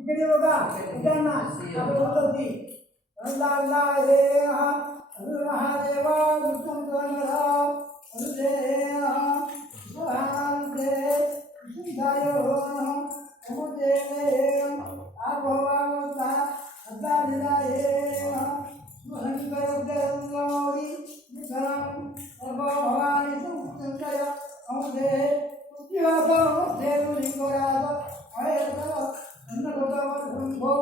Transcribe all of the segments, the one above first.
इकडे बघा उद्यांना आपण होती अल्लाह हे महादेव विष्णु धर्मरा अनुदेह सुहानते सुधायो नमोते आभवावता अद्दानिलाये सुहंकरदेवलोरी निधरम भवानी सुसंचय अमुदे उद्योगो देवुनि कोराद अयतो अन्नगोदावो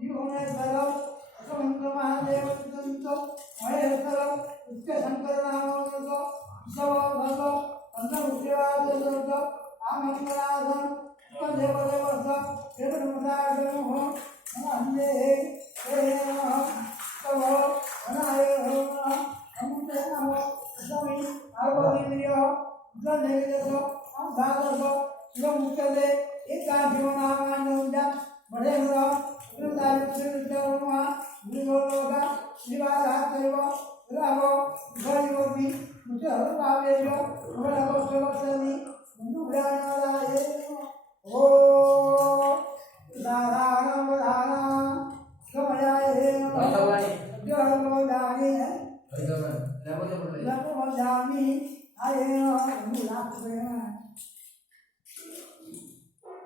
जीवने सरल असमंत महादेव संतो महेश्वर उसके शंकर नाम को सब भव अन्न उद्योगाद दो आमंत्रादन देव देवस देवमुदागम हो अन्ये हे तव अनाय हो अमुते नमो स्वामी आर्वदिनियो जनेगो आधारगो शिवमुक्तले एका जीवनामानोजा बड़ेगा उदार सुरतोमा निगोलोगा निवारातेव रागो गरीबी मुझे हरवावेयो बड़ो सोलसनी मुंडुरानाये ओ दाराम दारा समयाये जगोदानी लगो जामी आये मुलाकात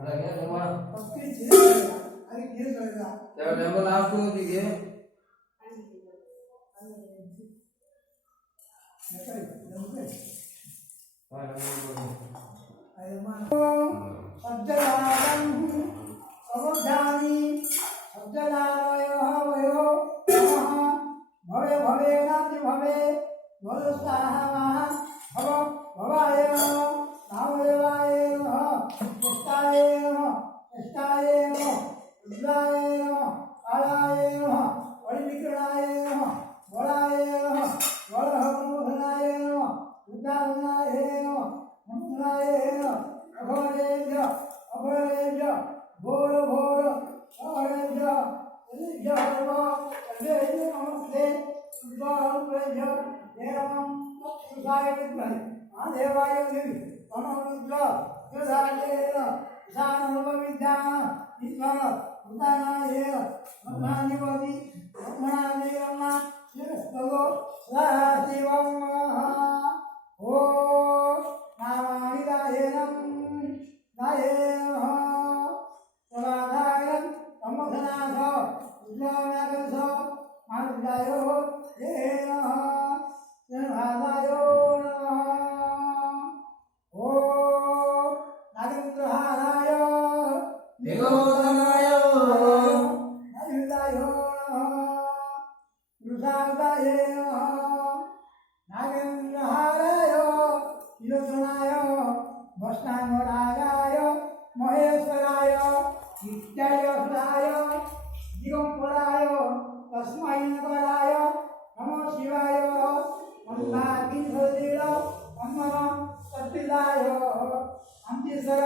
लगे तुम्हारा पक्की चीज अरे ये करेगा जब लेमन आपको दीजिए सज्जनारं अवधानी सज्जनारयो वयो भवे भवे नाति भवे भवस्ताहा भव भवाय नावयवाय इष्टाय इष्टाय रुद्राय कालाय वैविकरणाय वराय वरहमुधनाय उदाहरणाय मुद्राय अघोरेभ्य अघोरेभ्य घोर घोर अघोरेभ्य जर्व सर्वेभ्यो नमस्ते सुभावेभ्य एवं सुधाय विद्महे महादेवाय धीमहि तन्नो रुद्रः प्रचोदयात् ईशानोपविद्यां ईश्वर उदानाय ब्रह्मादिवति ब्रह्मणादेवं शिवस्तवो सदाशिवं ओ नामानि दायनं दायेनः सदाधायं तमोधनाथ उज्ज्वलनागरथ मारुद्यायो येनः जनभादायो ओ नागेन्द्रहाराय निगोधनाय नागेन्द्रायो रुद्राय नागेन्द्रहाराय विलोचनाय भस्मांगराय महेश्वराय नित्याय दिगंबराय तस्मै नमः नमः शिवाय मंदाकिनी हृदय नमः सत्याय अंतिसर